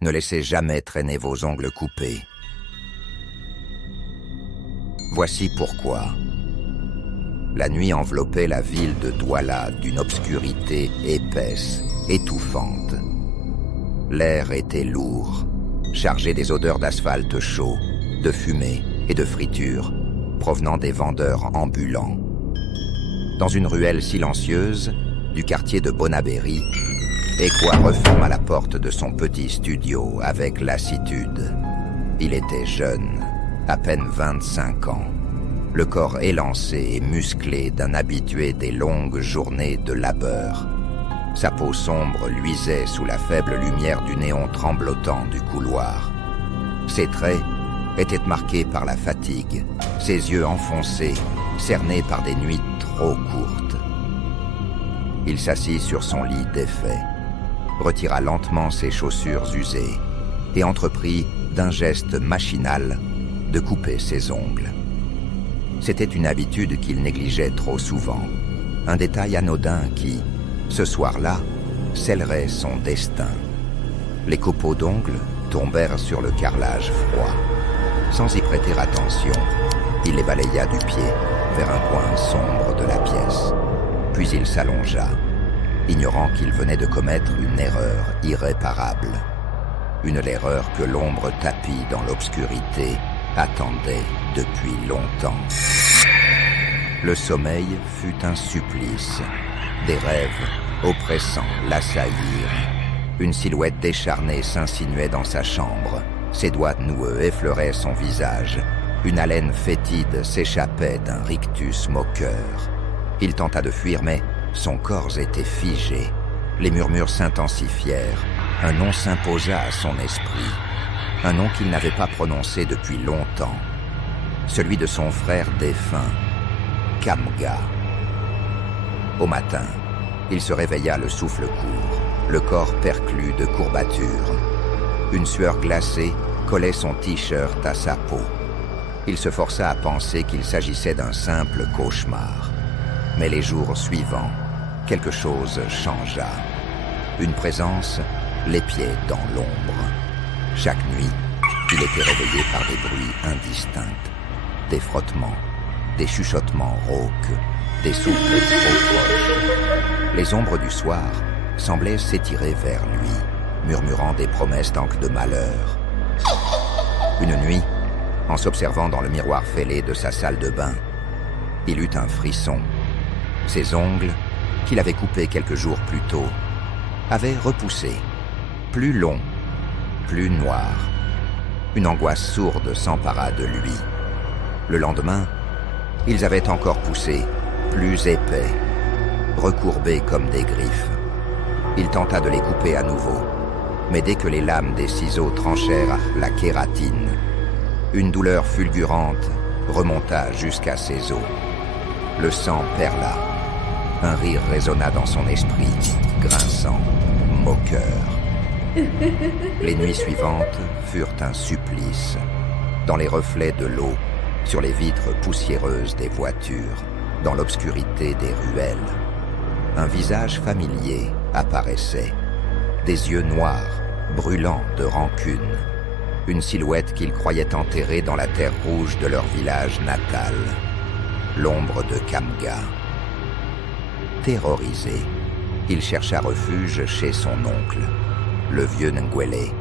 Ne laissez jamais traîner vos ongles coupés. Voici pourquoi. La nuit enveloppait la ville de Douala d'une obscurité épaisse, étouffante. L'air était lourd, chargé des odeurs d'asphalte chaud, de fumée et de friture, provenant des vendeurs ambulants. Dans une ruelle silencieuse du quartier de Bonaberry, Ekwa referma la porte de son petit studio avec lassitude. Il était jeune, à peine 25 ans, le corps élancé et musclé d'un habitué des longues journées de labeur. Sa peau sombre luisait sous la faible lumière du néon tremblotant du couloir. Ses traits étaient marqués par la fatigue, ses yeux enfoncés, cernés par des nuits trop courtes. Il s'assit sur son lit défait, retira lentement ses chaussures usées et entreprit, d'un geste machinal, de couper ses ongles. C'était une habitude qu'il négligeait trop souvent, un détail anodin qui, ce soir-là, scellerait son destin. Les copeaux d'ongles tombèrent sur le carrelage froid. Sans y prêter attention, il les balaya du pied vers un coin sombre de la pièce. Puis il s'allongea, ignorant qu'il venait de commettre une erreur irréparable. Une erreur que l'ombre tapie dans l'obscurité attendait depuis longtemps. Le sommeil fut un supplice. Des rêves oppressants l'assaillirent. Une silhouette décharnée s'insinuait dans sa chambre. Ses doigts noueux effleuraient son visage. Une haleine fétide s'échappait d'un rictus moqueur. Il tenta de fuir, mais son corps était figé. Les murmures s'intensifièrent. Un nom s'imposa à son esprit. Un nom qu'il n'avait pas prononcé depuis longtemps. Celui de son frère défunt, Kamga. Au matin, il se réveilla le souffle court, le corps perclus de courbatures. Une sueur glacée collait son t-shirt à sa peau. Il se força à penser qu'il s'agissait d'un simple cauchemar. Mais les jours suivants, quelque chose changea. Une présence l'épiait dans l'ombre. Chaque nuit, il était réveillé par des bruits indistincts, des frottements, des chuchotements rauques, des souffles trop proches. Les ombres du soir semblaient s'étirer vers lui, murmurant des promesses d'encre de malheur. Une nuit, en s'observant dans le miroir fêlé de sa salle de bain, il eut un frisson. Ses ongles, qu'il avait coupés quelques jours plus tôt, avaient repoussé, plus longs, plus noirs. Une angoisse sourde s'empara de lui. Le lendemain, ils avaient encore poussé, plus épais, recourbés comme des griffes. Il tenta de les couper à nouveau, mais dès que les lames des ciseaux tranchèrent la kératine, une douleur fulgurante remonta jusqu'à ses os. Le sang perla. Un rire résonna dans son esprit, grinçant, moqueur. Les nuits suivantes furent un supplice. Dans les reflets de l'eau, sur les vitres poussiéreuses des voitures, dans l'obscurité des ruelles, un visage familier apparaissait. Des yeux noirs, brûlants de rancune. Une silhouette qu'ils croyaient enterrée dans la terre rouge de leur village natal. L'ombre de Kamga. Terrorisé, il chercha refuge chez son oncle, le vieux Ngwele,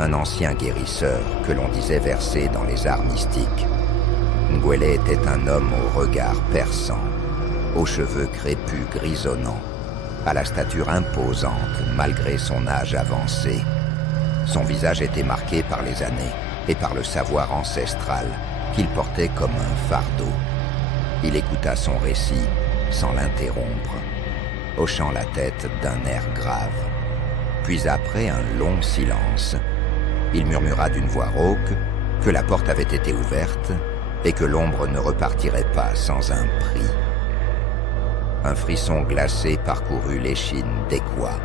un ancien guérisseur que l'on disait versé dans les arts mystiques. Ngwele était un homme au regard perçant, aux cheveux crépus grisonnants, à la stature imposante malgré son âge avancé. Son visage était marqué par les années et par le savoir ancestral qu'il portait comme un fardeau. Il écouta son récit sans l'interrompre, hochant la tête d'un air grave. Puis après un long silence, il murmura d'une voix rauque que la porte avait été ouverte et que l'ombre ne repartirait pas sans un prix. Un frisson glacé parcourut l'échine d'Ekwa.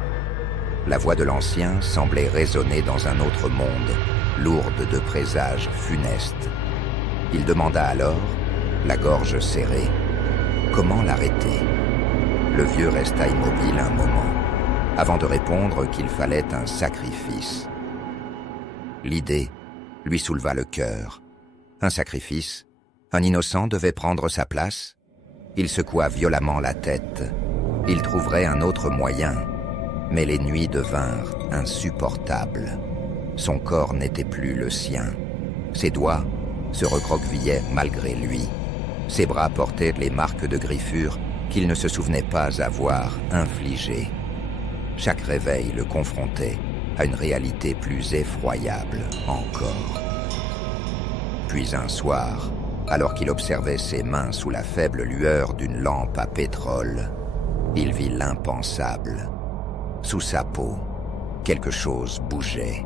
La voix de l'ancien semblait résonner dans un autre monde, lourde de présages funestes. Il demanda alors, la gorge serrée, comment l'arrêter. Le vieux resta immobile un moment, avant de répondre qu'il fallait un sacrifice. L'idée lui souleva le cœur. Un sacrifice? Un innocent devait prendre sa place? Il secoua violemment la tête. Il trouverait un autre moyen. Mais les nuits devinrent insupportables. Son corps n'était plus le sien. Ses doigts se recroquevillaient malgré lui. Ses bras portaient les marques de griffures qu'il ne se souvenait pas avoir infligées. Chaque réveil le confrontait à une réalité plus effroyable encore. Puis un soir, alors qu'il observait ses mains sous la faible lueur d'une lampe à pétrole, il vit l'impensable. Sous sa peau, quelque chose bougeait.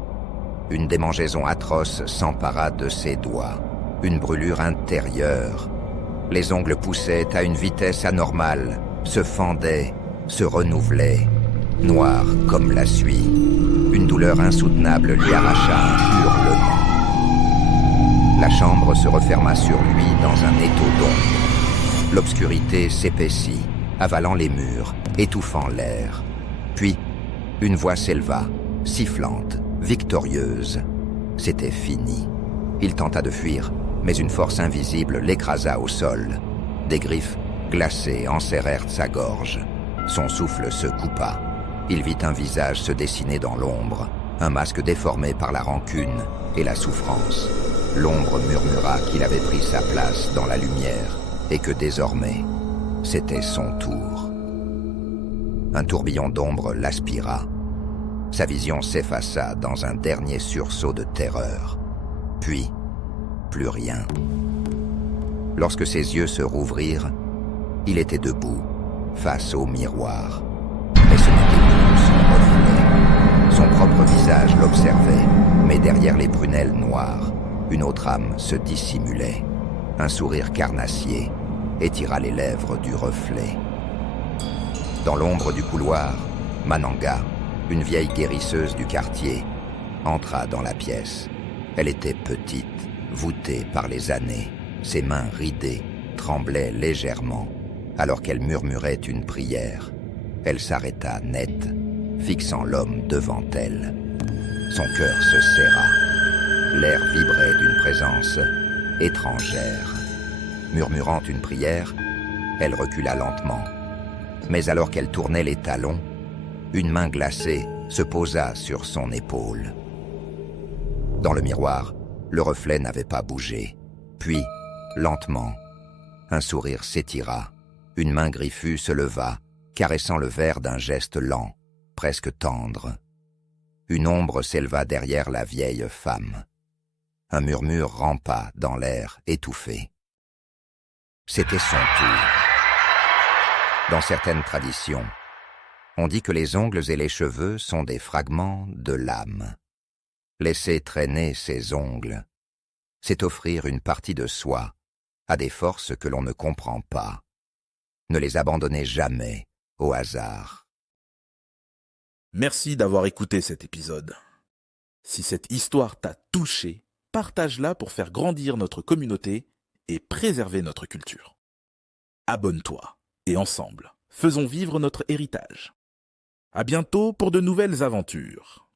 Une démangeaison atroce s'empara de ses doigts, une brûlure intérieure. Les ongles poussaient à une vitesse anormale, se fendaient, se renouvelaient, noirs comme la suie. Une douleur insoutenable lui arracha un hurlement. La chambre se referma sur lui dans un étau d'ombre. L'obscurité s'épaissit, avalant les murs, étouffant l'air. Puis, une voix s'éleva, sifflante, victorieuse. C'était fini. Il tenta de fuir, mais une force invisible l'écrasa au sol. Des griffes glacées enserrèrent sa gorge. Son souffle se coupa. Il vit un visage se dessiner dans l'ombre, un masque déformé par la rancune et la souffrance. L'ombre murmura qu'il avait pris sa place dans la lumière et que désormais, c'était son tour. Un tourbillon d'ombre l'aspira. Sa vision s'effaça dans un dernier sursaut de terreur. Puis, plus rien. Lorsque ses yeux se rouvrirent, il était debout, face au miroir. Mais ce n'était plus son reflet. Son propre visage l'observait, mais derrière les prunelles noires, une autre âme se dissimulait. Un sourire carnassier étira les lèvres du reflet. Dans l'ombre du couloir, Mananga, une vieille guérisseuse du quartier, entra dans la pièce. Elle était petite, voûtée par les années. Ses mains ridées tremblaient légèrement, alors qu'elle murmurait une prière. Elle s'arrêta net, fixant l'homme devant elle. Son cœur se serra. L'air vibrait d'une présence étrangère. Murmurant une prière, elle recula lentement. Mais alors qu'elle tournait les talons, une main glacée se posa sur son épaule. Dans le miroir, le reflet n'avait pas bougé. Puis, lentement, un sourire s'étira. Une main griffue se leva, caressant le verre d'un geste lent, presque tendre. Une ombre s'éleva derrière la vieille femme. Un murmure rampa dans l'air étouffé. C'était son tour. Dans certaines traditions, on dit que les ongles et les cheveux sont des fragments de l'âme. Laisser traîner ses ongles, c'est offrir une partie de soi à des forces que l'on ne comprend pas. Ne les abandonnez jamais au hasard. Merci d'avoir écouté cet épisode. Si cette histoire t'a touché, partage-la pour faire grandir notre communauté et préserver notre culture. Abonne-toi et ensemble, faisons vivre notre héritage. À bientôt pour de nouvelles aventures.